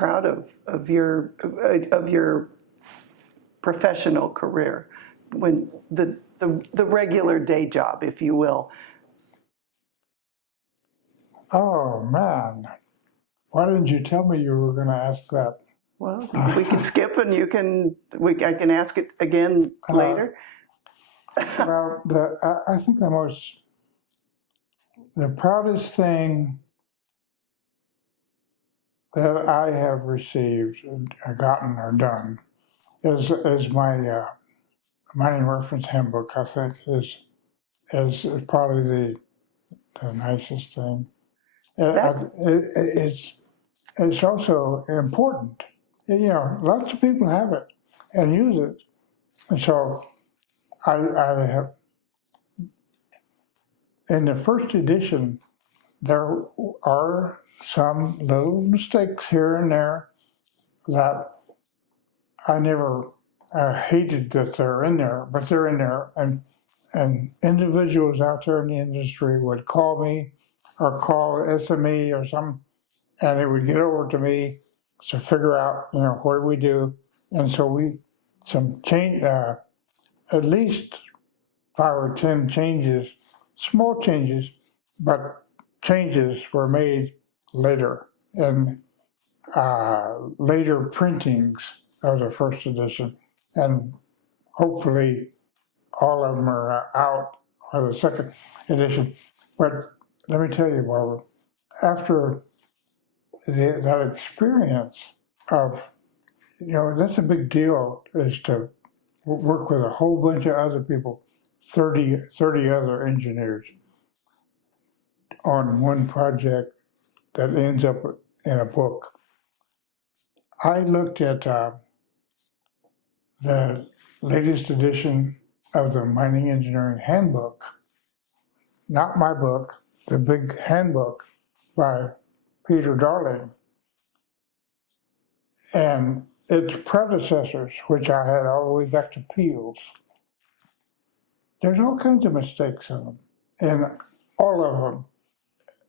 proud of your professional career, when the regular day job, if you will. Oh man, why didn't you tell me you were going to ask that? Well, we can skip, and I can ask it again later. Well, I think the proudest thing that I have received, or gotten, or done is my mining reference handbook. I think is probably the nicest thing. It's also important. Lots of people have it and use it, and so I have. In the first edition, there are some little mistakes here and there that I hated that they're in there, but they're in there, and individuals out there in the industry would call me or call SME or something, and it would get over to me to figure out, what do we do, and so at least 5 or 10 changes, small changes, but changes were made later in later printings of the first edition, and hopefully all of them are out for the second edition. But let me tell you, Barbara, after that experience of, that's a big deal, is to work with a whole bunch of other people, 30 other engineers on one project that ends up in a book. I looked at the latest edition of the Mining Engineering Handbook, not my book, the big handbook by Peter Darling, and its predecessors, which I had all the way back to Peels. There's all kinds of mistakes in them, and all of them.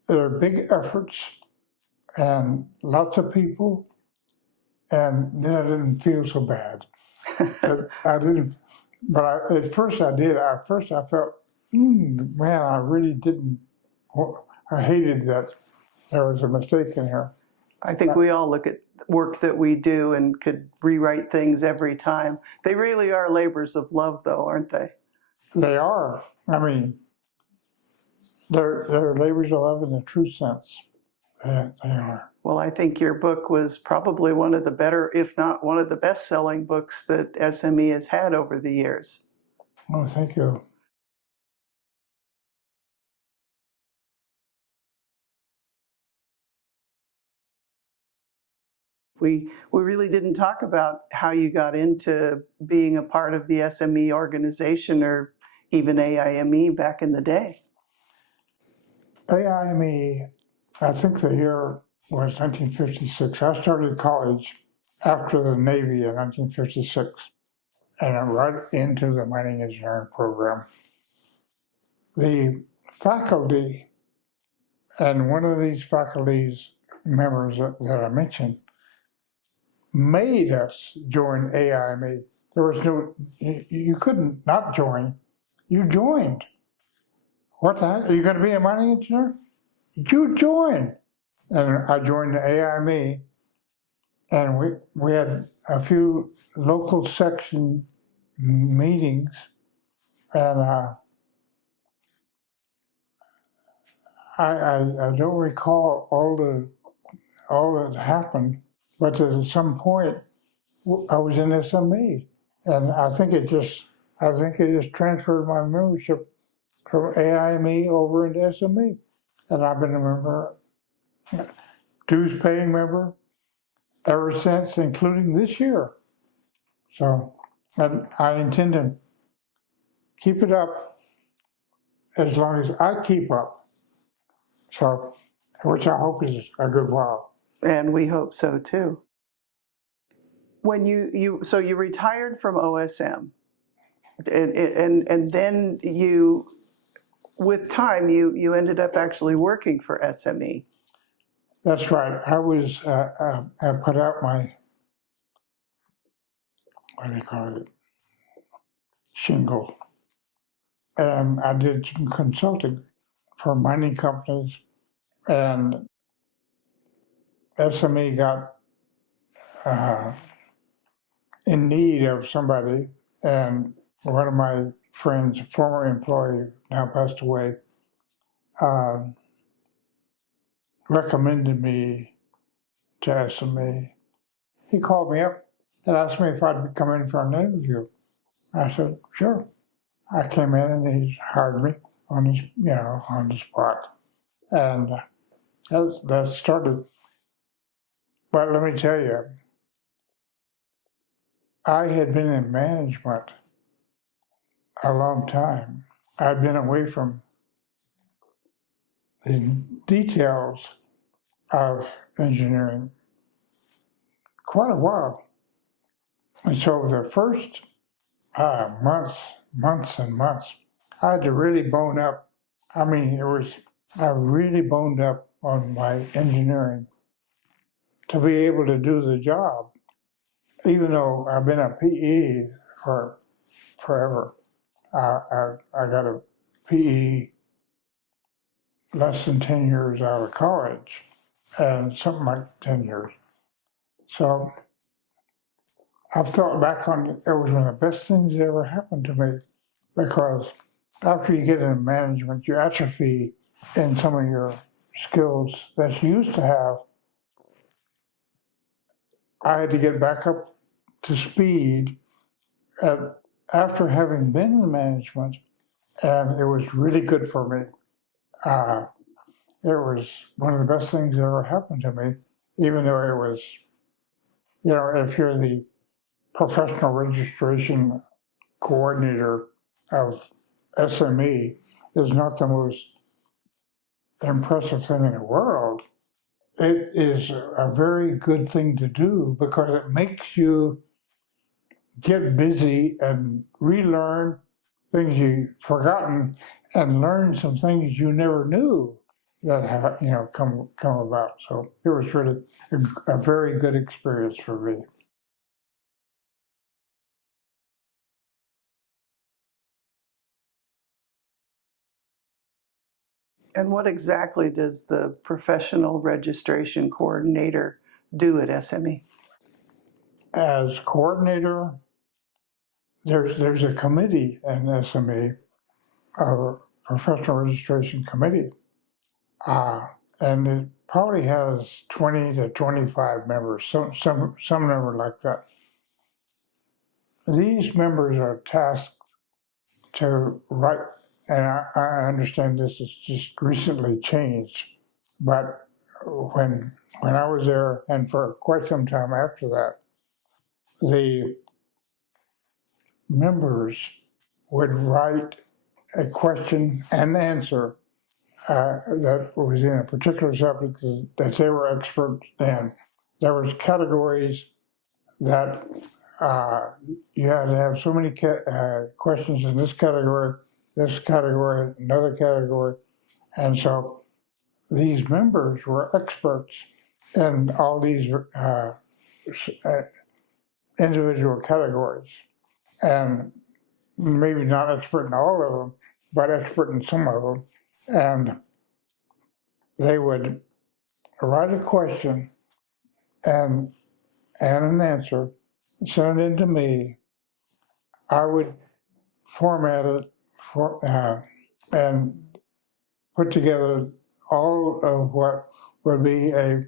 They're big efforts and lots of people, and then I didn't feel so bad. At first I did. At first I felt, man, I really didn't. I hated that there was a mistake in here. I think we all look at work that we do and could rewrite things every time. They really are labors of love, though, aren't they? They are. I mean, they're labors of love in the true sense. They are. Well, I think your book was probably one of the better, if not one of the best-selling books that SME has had over the years. Oh, thank you. We really didn't talk about how you got into being a part of the SME organization, or even AIME back in the day. AIME, I think the year was 1956. I started college after the Navy in 1956, and I'm right into the mining engineering program. The faculty, and one of these faculty's members that I mentioned, made us join AIME. There was no, you couldn't not join. You joined. What the heck? Are you going to be a mining engineer? You join. And I joined the AIME, and we had a few local section meetings, and I don't recall all that happened, but at some point I was in SME, and I think it just transferred my membership from AIME over into SME, and I've been a member, dues paying member ever since, including this year. So, and I intend to keep it up as long as I keep up. So, which I hope is a good while. And we hope so too. When you retired from OSM, and then with time you ended up actually working for SME. That's right. I was, I put out my, what do they call it? Shingle. And I did some consulting for mining companies, and SME got in need of somebody, and one of my friends, former employee, now passed away, uh, recommended me to SME. He called me up and asked me if I'd come in for an interview. I said, sure. I came in and he hired me on his, on the spot. And that started. But let me tell you, I had been in management a long time. I'd been away from the details of engineering quite a while. And so the first months and months, I had to really bone up. I mean, I really boned up on my engineering to be able to do the job, even though I've been a PE for forever. I got a PE less than 10 years out of college, and something like 10 years. So I've thought back on it, it was one of the best things that ever happened to me, because after you get into management, you atrophy in some of your skills that you used to have. I had to get back up to speed after having been in management, and it was really good for me. It was one of the best things that ever happened to me, even though it was, if you're the professional registration coordinator of SME, is not the most impressive thing in the world. It is a very good thing to do because it makes you get busy and relearn things you've forgotten and learn some things you never knew that have, come about. So it was really a very good experience for me. And what exactly does the professional registration coordinator do at SME? As coordinator, there's a committee in SME, a professional registration committee, and it probably has 20 to 25 members, some number like that. These members are tasked to write, and I understand this has just recently changed, but when I was there, and for quite some time after that, the members would write a question and answer that was in a particular subject that they were experts in. There was categories that you had to have so many questions in this category, another category. And so these members were experts in all these individual categories. And maybe not expert in all of them, but expert in some of them. And they would write a question and an answer, send it in to me. I would format it and put together all of what would be a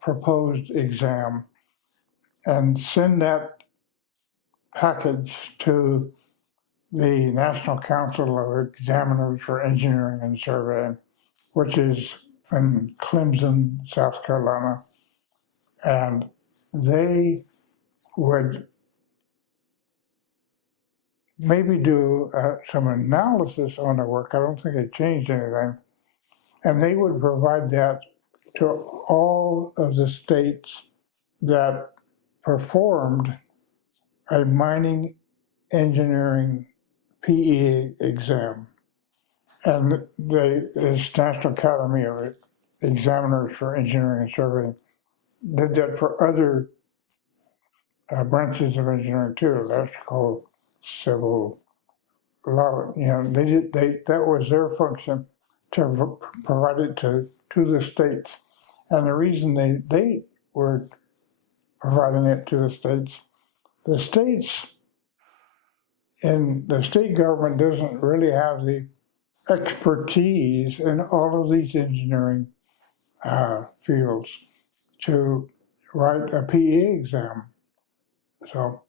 proposed exam and send that package to the National Council of Examiners for Engineering and Surveying, which is in Clemson, South Carolina. And they would maybe do some analysis on the work. I don't think it changed anything. And they would provide that to all of the states that performed a mining engineering PE exam. And the National Academy of examiners for engineering and surveying did that for other branches of engineering too, electrical, civil, law. That was their function to provide it to the states. And the reason they were providing it to the states and the state government doesn't really have the expertise in all of these engineering fields to write a PE exam. So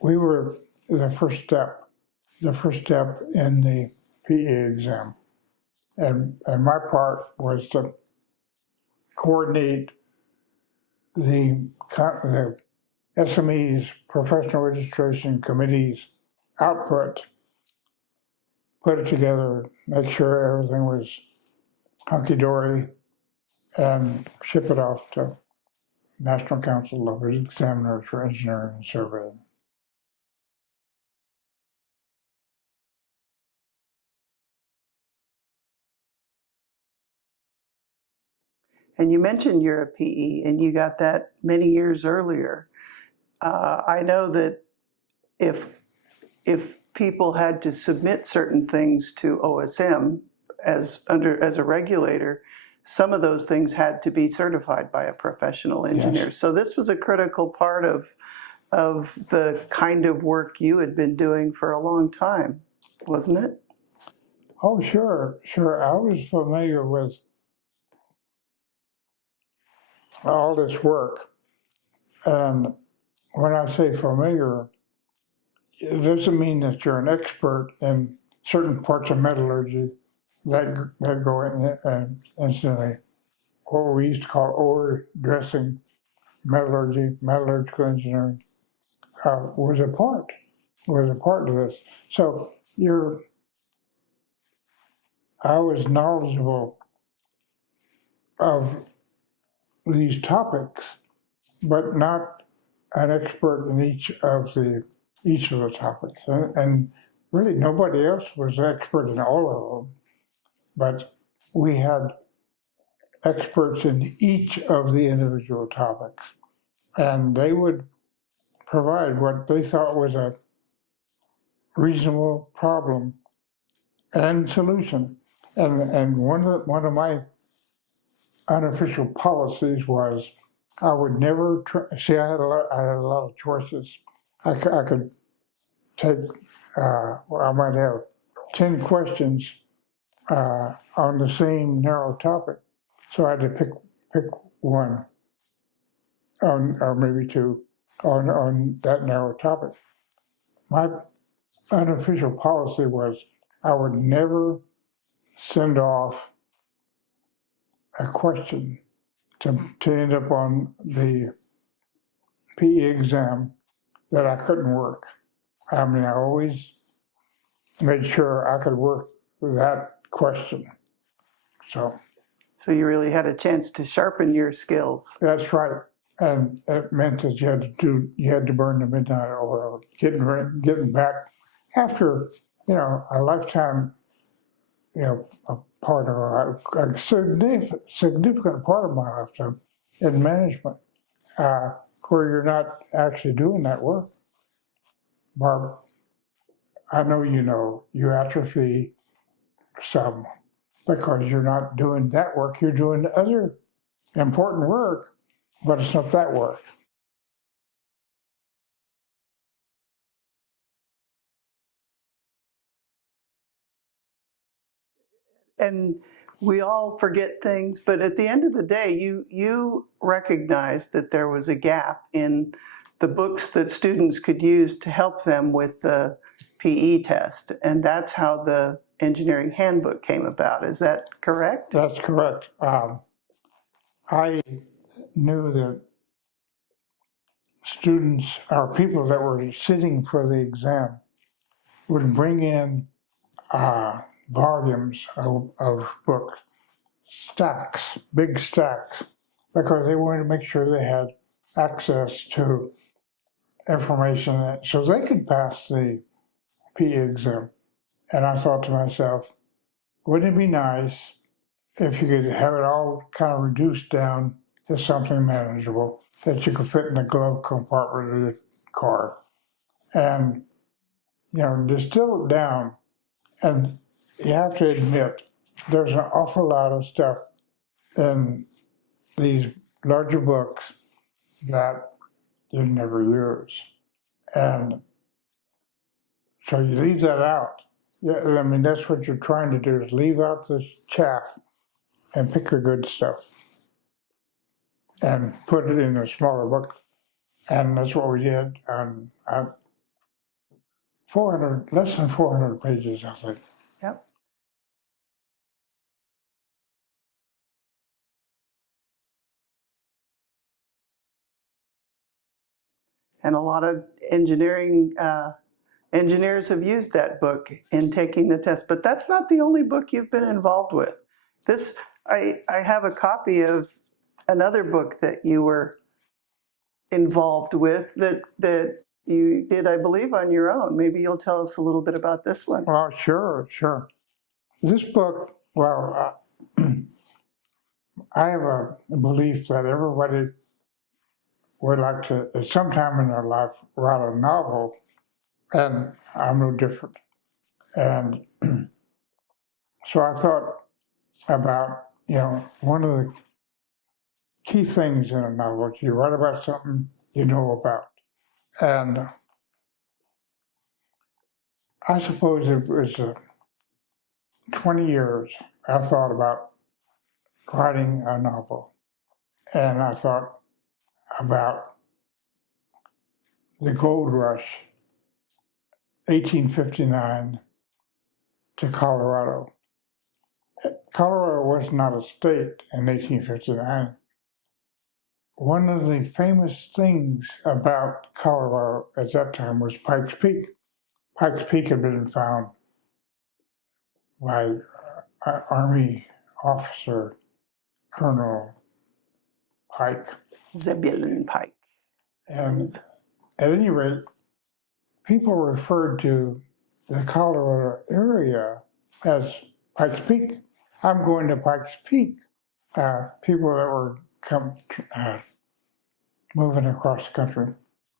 we were the first step in the PE exam. And my part was to coordinate the SME's professional registration committee's output, put it together, make sure everything was hunky-dory, and ship it off to National Council of Examiners for Engineering and Surveying. And you mentioned you're a PE, and you got that many years earlier. I know that if people had to submit certain things to OSM as a regulator, some of those things had to be certified by a professional engineer. Yes. So this was a critical part of the kind of work you had been doing for a long time, wasn't it? Oh, sure. I was familiar with all this work. And when I say familiar, it doesn't mean that you're an expert in certain parts of metallurgy that go in instantly. What we used to call ore dressing metallurgy, metallurgical engineering, was a part of this. So I was knowledgeable of these topics, but not an expert in each of the topics. And really nobody else was an expert in all of them, but we had experts in each of the individual topics, and they would provide what they thought was a reasonable problem and solution. And one of my unofficial policies was I would never see. I had a lot of choices. I could take. I might have 10 questions on the same narrow topic, so I had to pick one, or maybe two, on that narrow topic. My unofficial policy was I would never send off a question to end up on the PE exam that I couldn't work. I mean, I always made sure I could work that question. So you really had a chance to sharpen your skills. that's right. And it meant that you had to burn the midnight oil, getting back after, a lifetime, a part of a significant part of my lifetime in management, where you're not actually doing that work. Barb, I know you atrophy some because you're not doing that work. You're doing other important work, but it's not that work. And we all forget things, but at the end of the day, you recognized that there was a gap in the books that students could use to help them with the PE test, and that's how the engineering handbook came about. Is that correct? That's correct. I knew that students or people that were sitting for the exam would bring in volumes of books, stacks, big stacks, because they wanted to make sure they had access to information so they could pass the PE exam. And I thought to myself, wouldn't it be nice if you could have it all kind of reduced down to something manageable that you could fit in the glove compartment of the car, and distill it down. And you have to admit, there's an awful lot of stuff in these larger books that you never use. And so you leave that out. Yeah, I mean, that's what you're trying to do, is leave out the chaff and pick the good stuff and put it in a smaller book. And that's what we did. And 400, less than 400 pages, I think. Yep. And a lot of engineers have used that book in taking the test, but that's not the only book you've been involved with. I have a copy of another book that you were involved with that you did, I believe, on your own. Maybe you'll tell us a little bit about this one. Well, sure. This book, well, I have a belief that everybody would like to, at some time in their life, write a novel, and I'm no different. And so I thought about, one of the key things in a novel is you write about something you know about. And I suppose it was 20 years I thought about writing a novel. And I thought about the gold rush, 1859 to Colorado. Colorado was not a state in 1859. One of the famous things about Colorado at that time was Pikes Peak. Pikes Peak had been found by Army officer Colonel Pike. Zebulon Pike. And at any rate, people referred to the Colorado area as Pikes Peak. I'm going to Pikes Peak. People that were moving across the country.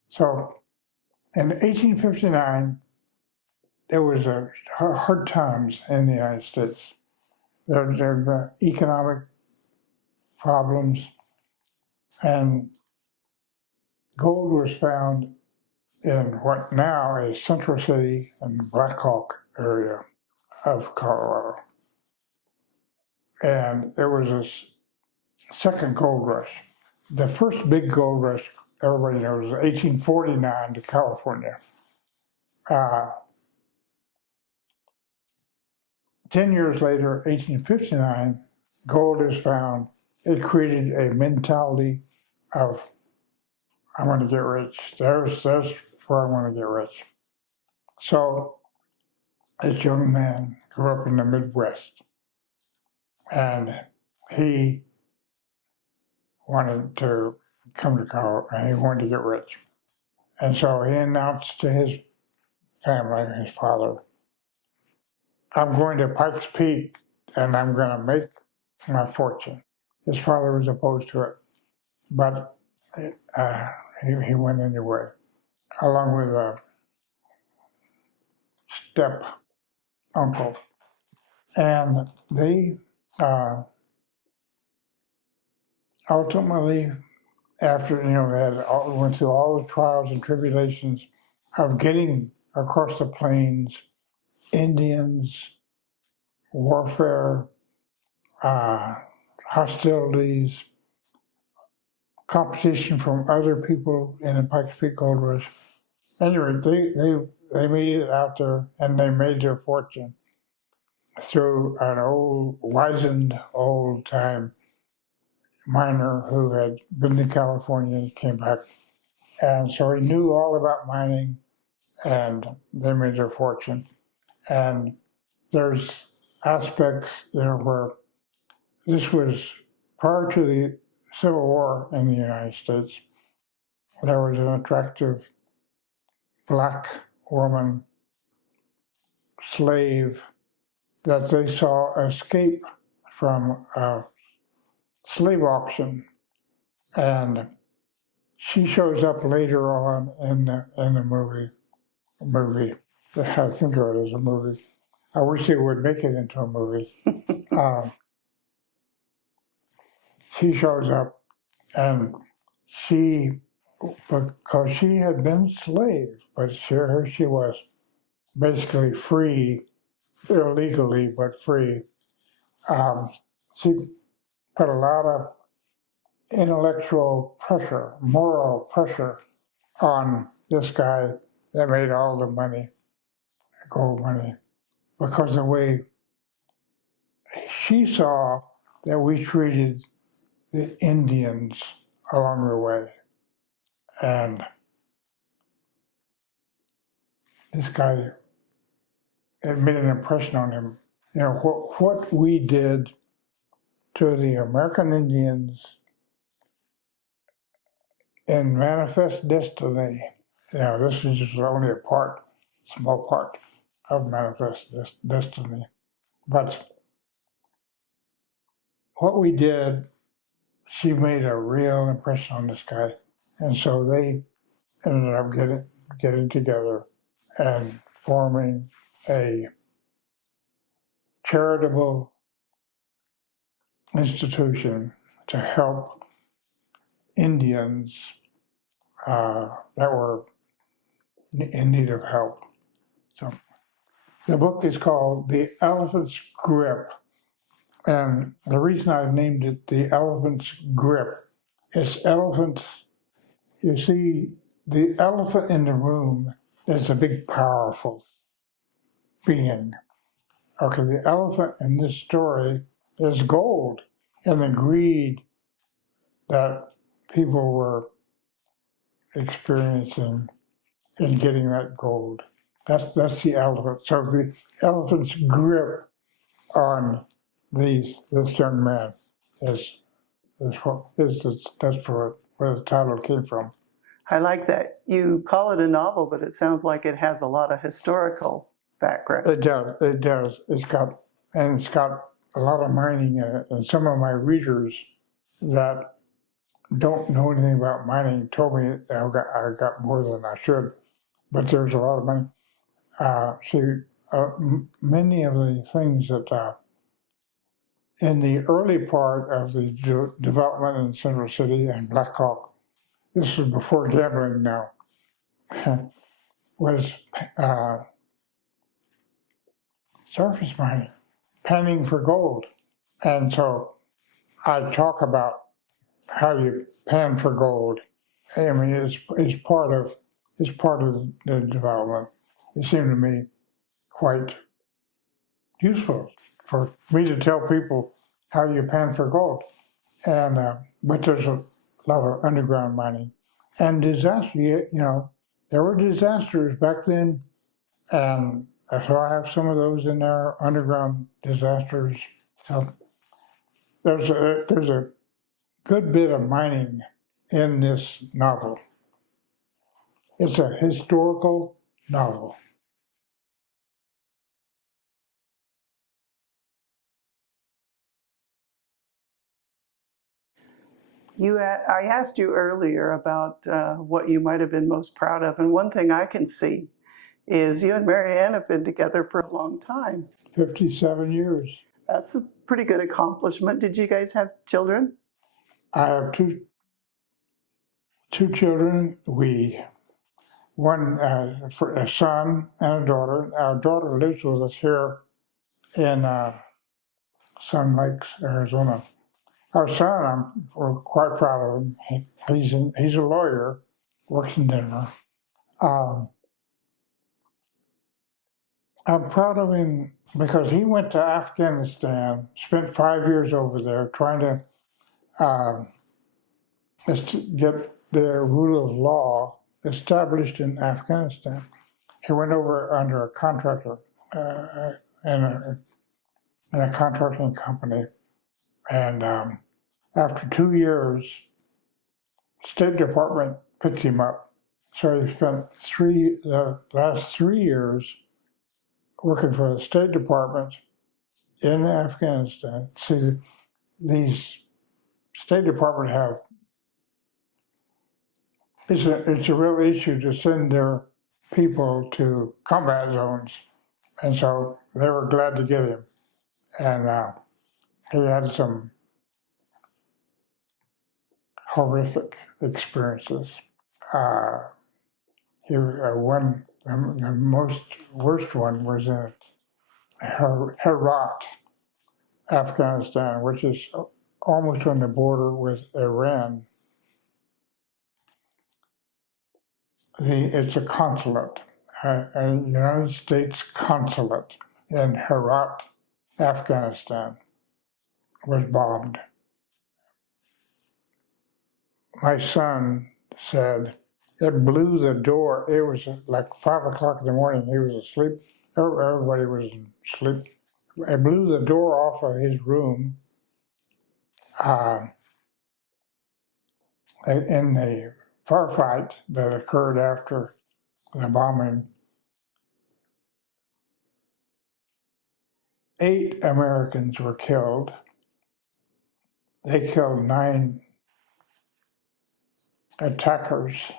So in 1859, there was hard times in the United States. There were economic problems, and gold was found in what now is Central City and Black Hawk area of Colorado. And there was a second gold rush. The first big gold rush, everybody knows, was 1849 to California. 10 years later, 1859, gold is found. It created a mentality of, I want to get rich. There's where I want to get rich. So this young man grew up in the Midwest, and he wanted to come to college, and he wanted to get rich. And so he announced to his family, his father, I'm going to Pikes Peak and I'm going to make my fortune. His father was opposed to it, but he went anyway, along with a step uncle. And they ultimately, after, they went through all the trials and tribulations of getting across the plains, Indians, warfare, hostilities, competition from other people in the Pikes Peak Gold Rush. Anyway, they made it out there, and they made their fortune through an wizened old-time miner who had been to California and came back. And so he knew all about mining, and they made their fortune. And there's aspects, where this was prior to the Civil War in the United States. There was an attractive black woman slave that they saw escape from a slave auction, and she shows up later on in the movie. I think of it as a movie. I wish they would make it into a movie. She shows up, and because she had been enslaved, but here she was basically free, illegally, but free. She put a lot of intellectual pressure, moral pressure on this guy that made all the money, gold money, because the way she saw that we treated the Indians along the way. And this guy, it made an impression on him. You know, what we did to the American Indians in Manifest Destiny, you know, this is just only a part, small part of Manifest Destiny. But what we did, she made a real impression on this guy. And so they ended up getting together and forming a charitable institution to help Indians that were in need of help. So the book is called The Elephant's Grip. And the reason I named it The Elephant's Grip is elephants. You see, the elephant in the room is a big, powerful being. Okay, the elephant in this story is gold and the greed that people were experiencing in getting that gold. That's the elephant. So the elephant's grip on this young man is that's where the title came from. I like that. You call it a novel, but it sounds like it has a lot of historical background. It does. It's got a lot of mining in it. And some of my readers that don't know anything about mining told me I got more than I should, but there's a lot of money. Many of the things that in the early part of the development in Central City and Black Hawk, this was before gambling now, was surface mining, panning for gold. And so I talk about how you pan for gold. I mean, it's part of the development. It seemed to me quite useful for me to tell people how you pan for gold. And but there's a lot of underground mining and disaster. You know, there were disasters back then, and so I have some of those in there, underground disasters. So there's a good bit of mining in this novel. It's a historical novel. I asked you earlier about what you might have been most proud of, and one thing I can see is you and Marianne have been together for a long time. 57 years. That's a pretty good accomplishment. Did you guys have children? I have two children. One for a son and a daughter. Our daughter lives with us here in Sun Lakes, Arizona. Our son, we're quite proud of him. He's a lawyer, works in Denver. I'm proud of him because he went to Afghanistan, spent 5 years over there trying to get the rule of law established in Afghanistan. He went over under a contractor in a contracting company, and after 2 years, State Department picked him up. So he spent the last 3 years working for the State Department in Afghanistan. See, these State Department have, it's a real issue to send their people to combat zones. And so they were glad to get him. And he had some horrific experiences. The most worst one was in Herat, Afghanistan, which is almost on the border with Iran. It's a consulate, a United States consulate in Herat, Afghanistan, was bombed. My son said it blew the door. It was like 5 o'clock in the morning. He was asleep. Everybody was asleep. It blew the door off of his room in the firefight that occurred after the bombing. 8 Americans were killed. They killed 9 attackers.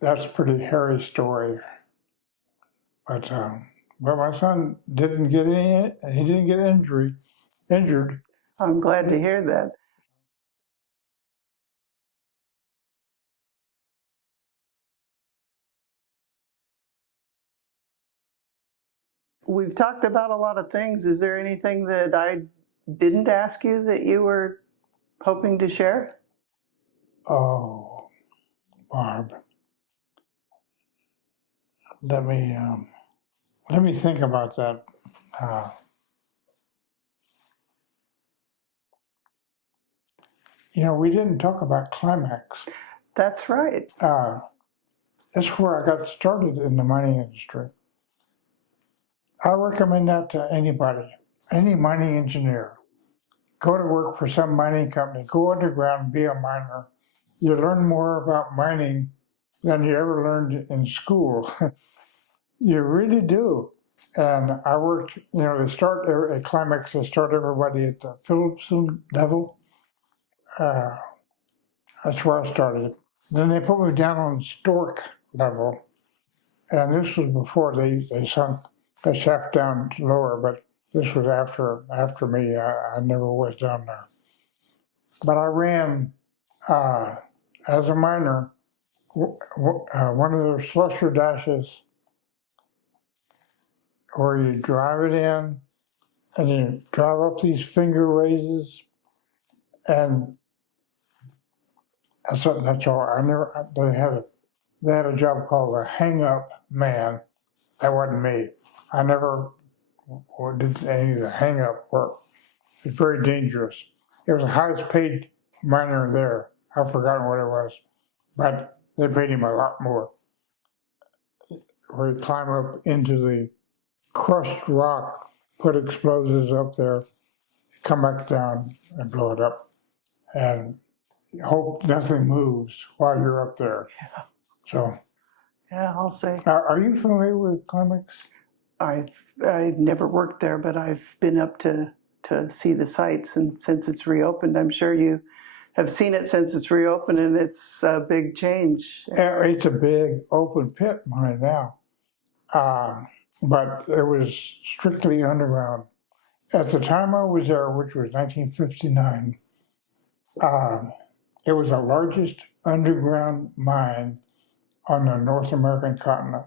That's a pretty hairy story. But my son didn't get he didn't get injured. I'm glad to hear that. We've talked about a lot of things. Is there anything that I didn't ask you that you were hoping to share? Oh, Barb. Let me think about that. We didn't talk about Climax. That's right. That's where I got started in the mining industry. I recommend that to anybody, any mining engineer. Go to work for some mining company, go underground, be a miner. You learn more about mining than you ever learned in school. You really do. And I worked, they start at Climax, they start everybody at the Phillips level. That's where I started. Then they put me down on Stork level. And this was before they sunk the shaft down lower, but this was after me. I never was down there. But I ran, as a miner, one of those slusher dashes where you drive it in and you drive up these finger raises, and that's all. They had a job called a hang-up man. That wasn't me. I never did any of the hang-up work. It's very dangerous. It was the highest paid miner there. I've forgotten what it was, but they paid him a lot more. Where you climb up into the crushed rock, put explosives up there, come back down and blow it up, and hope nothing moves while you're up there. Yeah. So, Yeah, I'll say. Are you familiar with Climax? I've never worked there, but I've been up to see the sites, and since it's reopened, I'm sure you have seen it since it's reopened, and it's a big change. It's a big open pit mine now, but it was strictly underground. At the time I was there, which was 1959, it was the largest underground mine on the North American continent.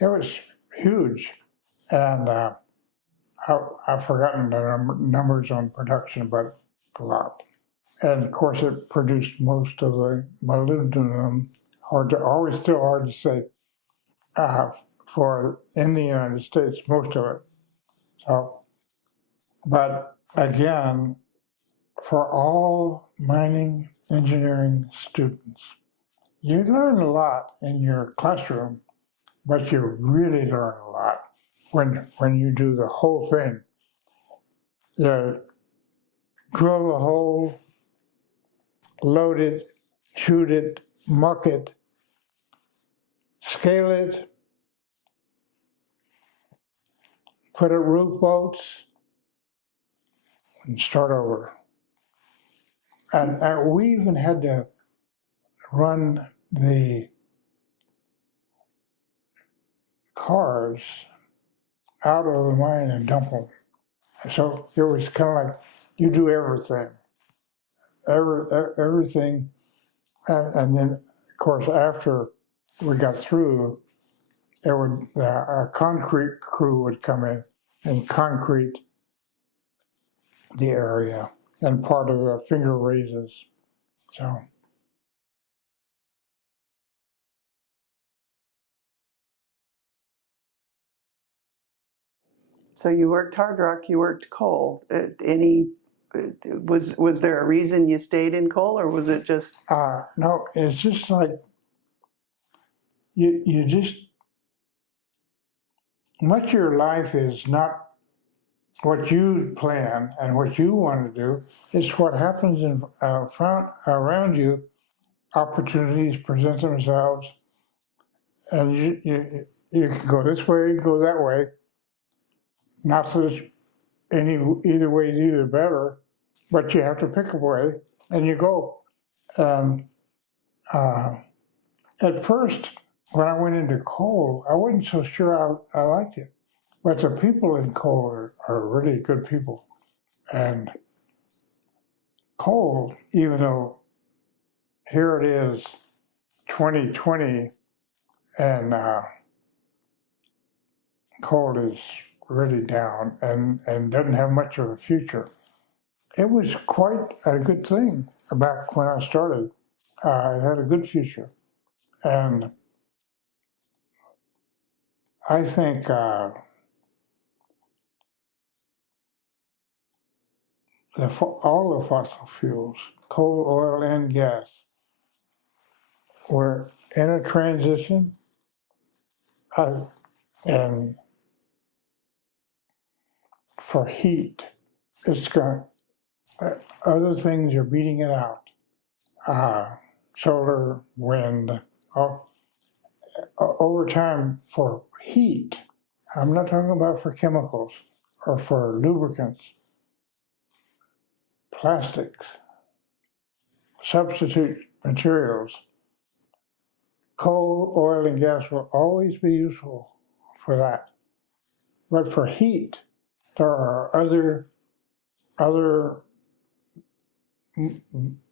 It was huge, and I've forgotten the numbers on production, but a lot. And of course, it produced most of the molybdenum. Still hard to say. For in the United States, most of it. So, but again, for all mining engineering students, you learn a lot in your classroom, but you really learn a lot when you do the whole thing. You drill the hole, load it, shoot it, muck it, scale it, put at roof boats, and start over. And we even had to run the cars out of the mine and dump them. So it was kind of like you do everything, everything, and then of course after we got through, a concrete crew would come in and concrete the area and part of the finger raises. So So you worked hard rock, you worked coal. Was there a reason you stayed in coal, or was it just? no, it's just like you just much of your life is not what you plan and what you want to do. It's what happens in around you. Opportunities present themselves, and you can go this way, you can go that way. Not that it's either way is either better, but you have to pick a way, and you go. Uh, at first, when I went into coal, I wasn't so sure I liked it. But the people in coal are really good people. And coal, even though here it is 2020 and coal is really down and doesn't have much of a future, it was quite a good thing back when I started. It had a good future. And I think all the fossil fuels, coal, oil, and gas, were in a transition, and for heat, it's going. Other things are beating it out. Solar, wind, over time for heat. I'm not talking about for chemicals or for lubricants, plastics, substitute materials. Coal, oil, and gas will always be useful for that. But for heat, there are other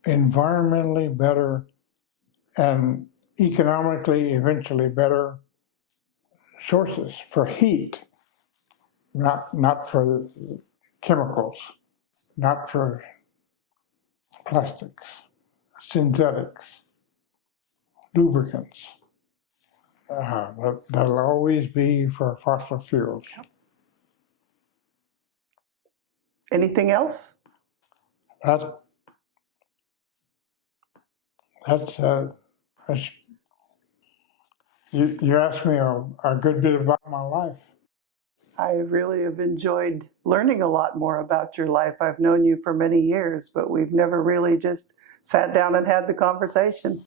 environmentally better and economically eventually better sources for heat, not for chemicals, not for plastics, synthetics, lubricants. That'll always be for fossil fuels. Anything else? That, that's you asked me a good bit about my life. I really have enjoyed learning a lot more about your life. I've known you for many years, but we've never really just sat down and had the conversation.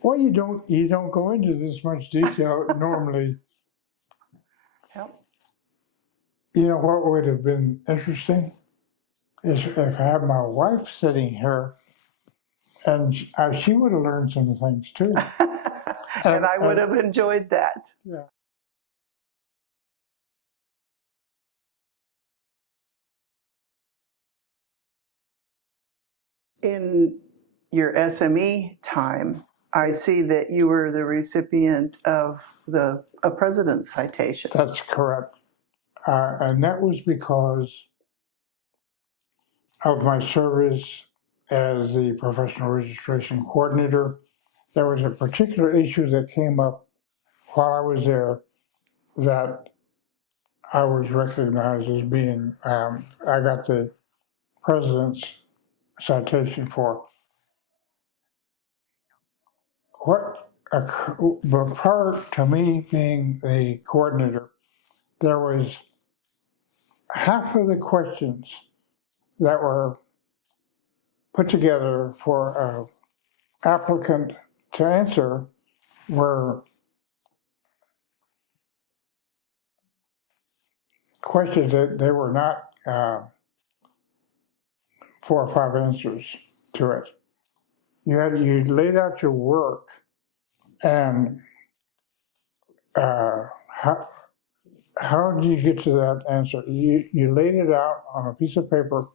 Well, you don't go into this much detail normally. Yep. You know what would have been interesting is if I had my wife sitting here, and she would have learned some things too. And I would have enjoyed that. Yeah. In your SME time, I see that you were the recipient of a President's Citation. That's correct. And that was because of my service as the professional registration coordinator. There was a particular issue that came up while I was there that I was recognized as being, I got the President's Citation for. But prior to me being the coordinator, there was half of the questions that were put together for an applicant to answer were questions that they were not 4 or 5 answers to it. You laid out your work, and how did you get to that answer? You laid it out on a piece of paper.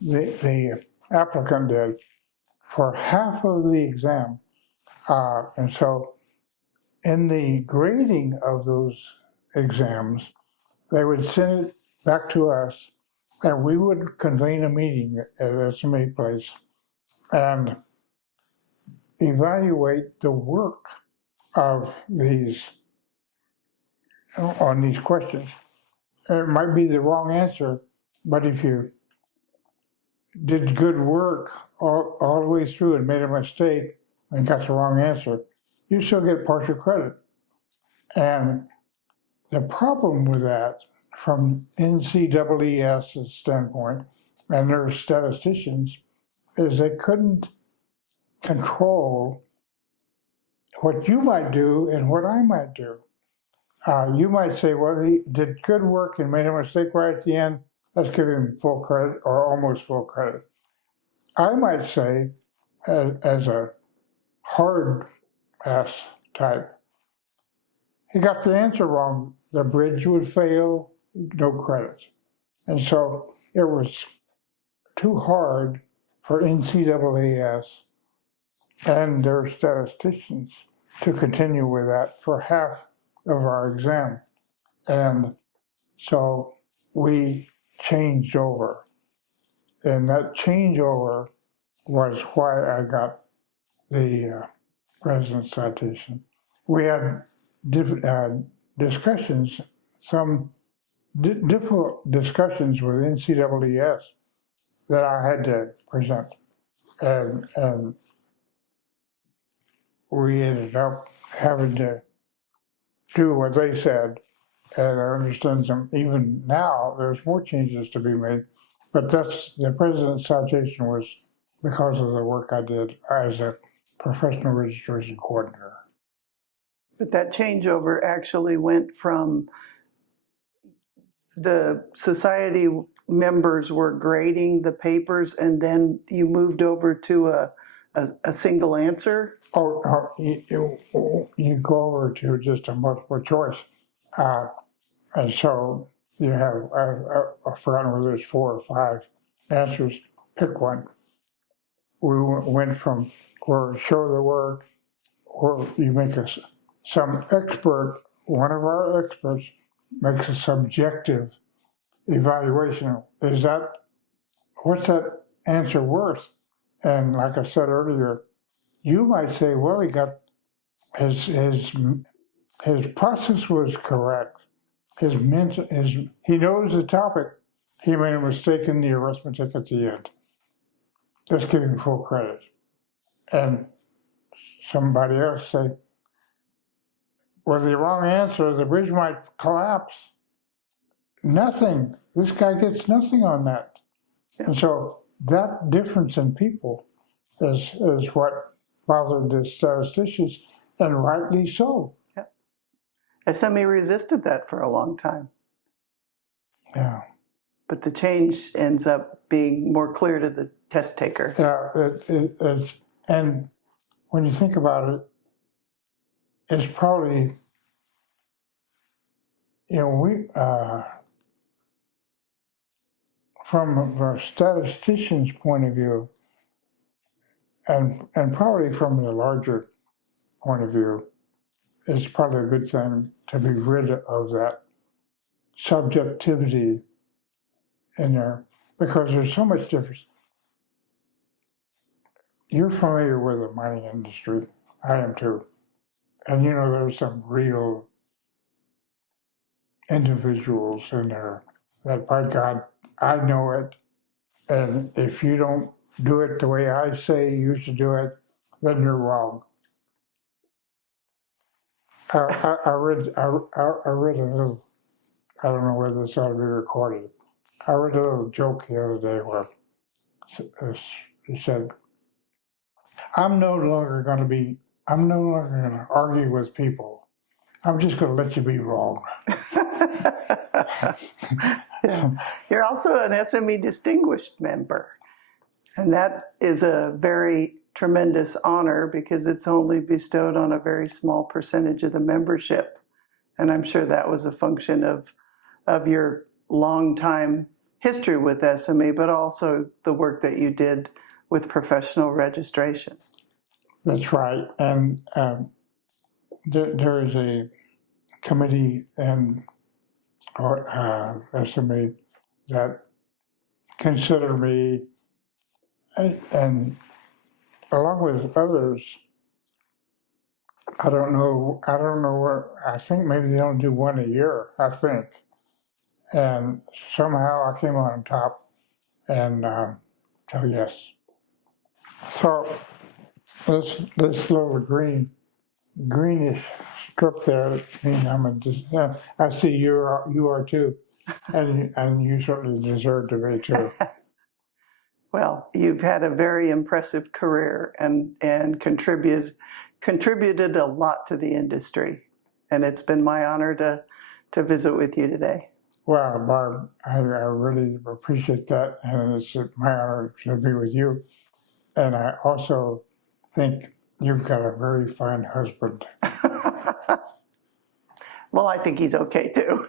The applicant did for half of the exam, and so in the grading of those exams, they would send it back to us, and we would convene a meeting at SME Place and evaluate the work of these on these questions. It might be the wrong answer, but if you did good work all the way through and made a mistake and got the wrong answer, you still get partial credit. And the problem with that, from NCEES's standpoint, and their statisticians, is they couldn't control what you might do and what I might do. You might say, well, he did good work and made a mistake right at the end. Let's give him full credit or almost full credit. I might say, as a hard ass type, he got the answer wrong. The bridge would fail, no credit. And so it was too hard for NCEES and their statisticians to continue with that for half of our exam. And so we changed over. And that changeover was why I got the President's Citation. We had discussions, some difficult discussions with NCEES that I had to present. And we ended up having to do what they said. And I understand even now, there's more changes to be made. But that's the President's Citation was because of the work I did as a professional registration coordinator. But that changeover actually went from the society members were grading the papers, and then you moved over to a single answer? You go over to just a multiple choice. And so you have, I've forgotten whether it's 4 or 5 answers, pick one. We went from or show the work, or you make some expert, one of our experts makes a subjective evaluation. What's that answer worth? And like I said earlier, you might say, well, he got his process was correct. He knows the topic. He made a mistake in the arithmetic at the end. Let's give him full credit. And somebody else say, well, the wrong answer, the bridge might collapse. Nothing. This guy gets nothing on that. And so that difference in people is what bothered the statisticians, and rightly so. Yeah. SME resisted that for a long time. Yeah. But the change ends up being more clear to the test taker. Yeah, and when you think about it, it's probably, from a statistician's point of view, and probably from the larger point of view, it's probably a good thing to be rid of that subjectivity in there, because there's so much difference. You're familiar with the mining industry, I am too, and there's some real individuals in there that, by God, I know it, and if you don't do it the way I say you should do it, then you're wrong. I read a little, I don't know whether this ought to be recorded. I read a little joke the other day where he said, I'm no longer going to argue with people. I'm just going to let you be wrong. Yeah. You're also an SME distinguished member. And that is a very tremendous honor because it's only bestowed on a very small percentage of the membership. And I'm sure that was a function of your long time history with SME, but also the work that you did with professional registration. That's right. And there is a committee in SMA that consider me, and along with others, I don't know where, I think maybe they don't do one a year, I think. And somehow I came on top, and so yes. So this little greenish strip there means I see you are too, and you certainly deserve to be too. Well, you've had a very impressive career and contributed a lot to the industry. And it's been my honor to visit with you today. Well, Barb, I really appreciate that, and it's my honor to be with you. And I also think you've got a very fine husband. Well, I think he's okay too.